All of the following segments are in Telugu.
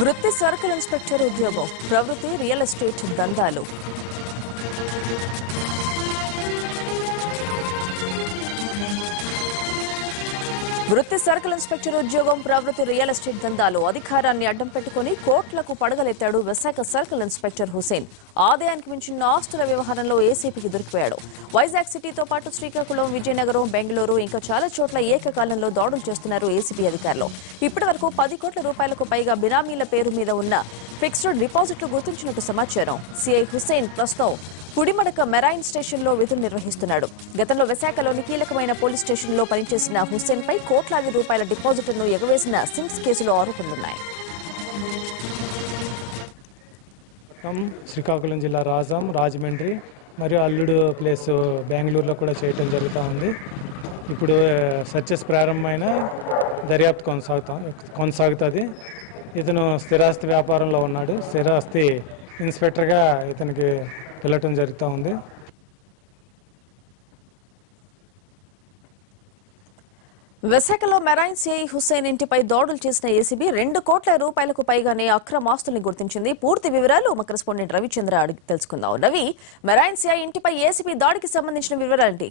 వృత్తి సర్కిల్ ఇన్స్పెక్టర్ ఉద్యోగం ప్రవృత్తి రియల్ ఎస్టేట్ దందాలు. వృత్తి సర్కిల్ ఇన్స్పెక్టర్ ఉద్యోగం ప్రవృత్తి రియల్ ఎస్టేట్ దందాలు. అధికారాన్ని అడ్డం పెట్టుకుని కోట్లకు పడగలెత్తాడు విశాఖ సర్కిల్ ఇన్స్పెక్టర్ హుసేన్. ఆదాయానికి మించిన ఆస్తుల వ్యవహారంలో ఏసీపీకి దొరికిపోయాడు. వైజాగ్ సిటీతో పాటు శ్రీకాకుళం, విజయనగరం, బెంగళూరు ఇంకా చాలా చోట్ల ఏకకాలంలో దాడులు చేస్తున్నారు ఏసీపీ అధికారులు. ఇప్పటి వరకు 10 కోట్ల రూపాయలకు పైగా బినామీల పేరు మీద ఉన్న ఫిక్స్డ్ డిపాజిట్లు గుర్తించినట్టు సమాచారం. సిఐ హుసేన్ ప్రస్తుతం పుడిమడక మెరైన్ స్టేషన్లో విధులు నిర్వహిస్తున్నాడు. గతంలో విశాఖలోని కీలకమైన పోలీస్ స్టేషన్లో పనిచేసిన హుస్సేన్ పై కోట్లాది రూపాయల డిపాజిట్లను ఎగవేసిన సిమ్స్ కేసులో ఆరోపణలున్నాయి. శ్రీకాకుళం జిల్లా రాజాం, రాజమండ్రి మరియు అల్లుడు ప్లేస్ బెంగళూరులో కూడా చేయటం జరుగుతూ ఉంది. ఇప్పుడు సర్చెస్ ప్రారంభమైన దర్యాప్తు కొనసాగుతుంది. ఇతను స్థిరాస్తి వ్యాపారంలో ఉన్నాడు. స్థిరాస్తి ఇన్స్పెక్టర్గా ఇతనికి వెళ్ళటం జరుగుతూ ఉంది. విశాఖలో మెరైన్ సిఐ హుస్సేన్ ఇంటిపై దాడులు చేసిన ఏసీబీ 2 కోట్ల రూపాయలకు పైగానే అక్రమ ఆస్తుల్ని గుర్తించింది. పూర్తి వివరాలు మా కరెస్పాండెంట్ రవిచంద్ర అడిగి తెలుసుకుందాం. రవి, మెరైన్ సిఐ ఇంటిపై ఏసీబీ దాడికి సంబంధించిన వివరాలేంటి?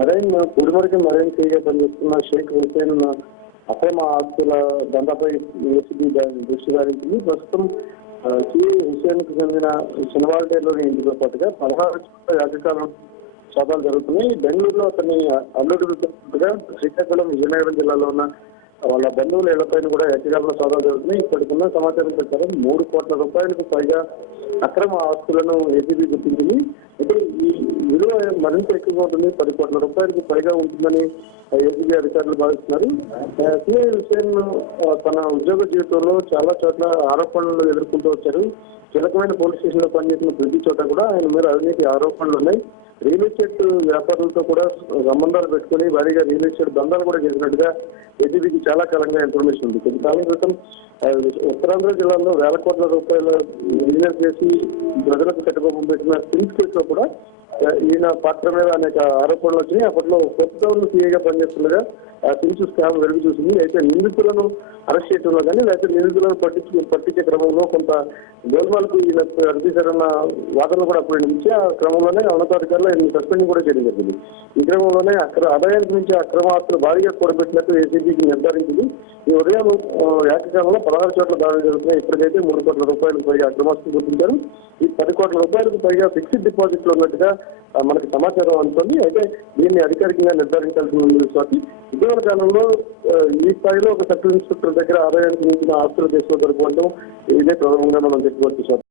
మెరైన్ పుడిమడక మెరైన్ సిఐగా పనిచేస్తున్న షేక్ హుస్సేన్ అక్రమ ఆస్తుల దందాపై ఏసీబీ దృష్టి సారించింది. ప్రస్తుతం సిఐ హుస్సేన్ కు చెందిన శనివారలోని ఇంటితో పాటుగా 16 చోట్ల ఏకకాలం సోదాలు జరుగుతున్నాయి. బెంగళూరులో అతని అల్లుడుగా శ్రీకాకుళం, విజయనగరం జిల్లాలో ఉన్న వాళ్ళ బంధువుల ఇళ్లపైన కూడా ఏకకాలంలో సోదాలు జరుగుతున్నాయి. ఇప్పటికున్న సమాచారం ప్రకారం 3 కోట్ల రూపాయలకు పైగా అక్రమ ఆస్తులను ఏసీబీ గుర్తించింది. అయితే ఈ విలువ మరింత ఎక్కువగా ఉంటుంది, 10 కోట్ల రూపాయలకు పైగా ఉంటుందని ఏసీబీ అధికారులు భావిస్తున్నారు. సిఐ హుస్సేన్ తన ఉద్యోగ జీవితంలో చాలా చోట్ల ఆరోపణలు ఎదుర్కొంటూ వచ్చారు. కీలకమైన పోలీస్ స్టేషన్ లో పనిచేసిన ప్రతి చోట కూడా ఆయన మీద అవినీతి ఆరోపణలు ఉన్నాయి. రియల్ ఎస్టేట్ వ్యాపారులతో కూడా సంబంధాలు పెట్టుకుని భారీగా రియల్ ఎస్టేట్ దందాలు కూడా చేసినట్టుగా ఏసీబీకి చాలా కాలంగా ఇన్ఫర్మేషన్ ఉంది. కొంతకాలం క్రితం ఉత్తరాంధ్ర జిల్లాలో వేల కోట్ల రూపాయల బిజినెస్ చేసి ప్రజలకు కట్టుకోపం పెట్టిన సిమ్స్ కేసులో కూడా ఈయన పాత్ర మీద అనేక ఆరోపణలు వచ్చినాయి. అప్పట్లో కొత్త సిఐగా పనిచేస్తుండగా సిమ్స్ స్కామ్ వెలుగు చూసింది. అయితే నిందితులను అరెస్ట్ చేయడంలో కానీ లేకపోతే నిందితులను పట్టించే క్రమంలో కొంత గోల్మాలకు ఈయన అర్పించారన్న వాదనలు కూడా అప్పుడు నుంచి ఆ క్రమంలోనే ఉన్నతాధికారులు ఆయన సస్పెండ్ కూడా చేయడం జరిగింది. ఈ క్రమంలోనే ఆదాయానికి మించి అక్రమాస్తులు భారీగా కూడబెట్టినట్టు ఏసీబీకి నిర్ధారించింది. ఈ ఉదయం ఏకకాలంలో 16 చోట్ల దాడులు జరుగుతున్నాయి. ఇప్పటికైతే 3 కోట్ల రూపాయలకు పైగా అక్రమాస్తులు గుర్తించారు. ఈ 10 కోట్ల రూపాయలకు పైగా ఫిక్స్డ్ డిపాజిట్లు ఉన్నట్టుగా మనకి సమాచారం అందుతుంది. అయితే దీన్ని అధికారికంగా నిర్ధారించాల్సి ఉంది. స్వాతి, ఇటీవల కాలంలో ఈ స్థాయిలో ఒక సర్కిల్ ఇన్స్పెక్టర్ దగ్గర ఆదాయానికి మించిన ఆస్తులు తీసుకో దొరకడం ఇదే ప్రధానంగా మనం చెప్పుకోవచ్చు.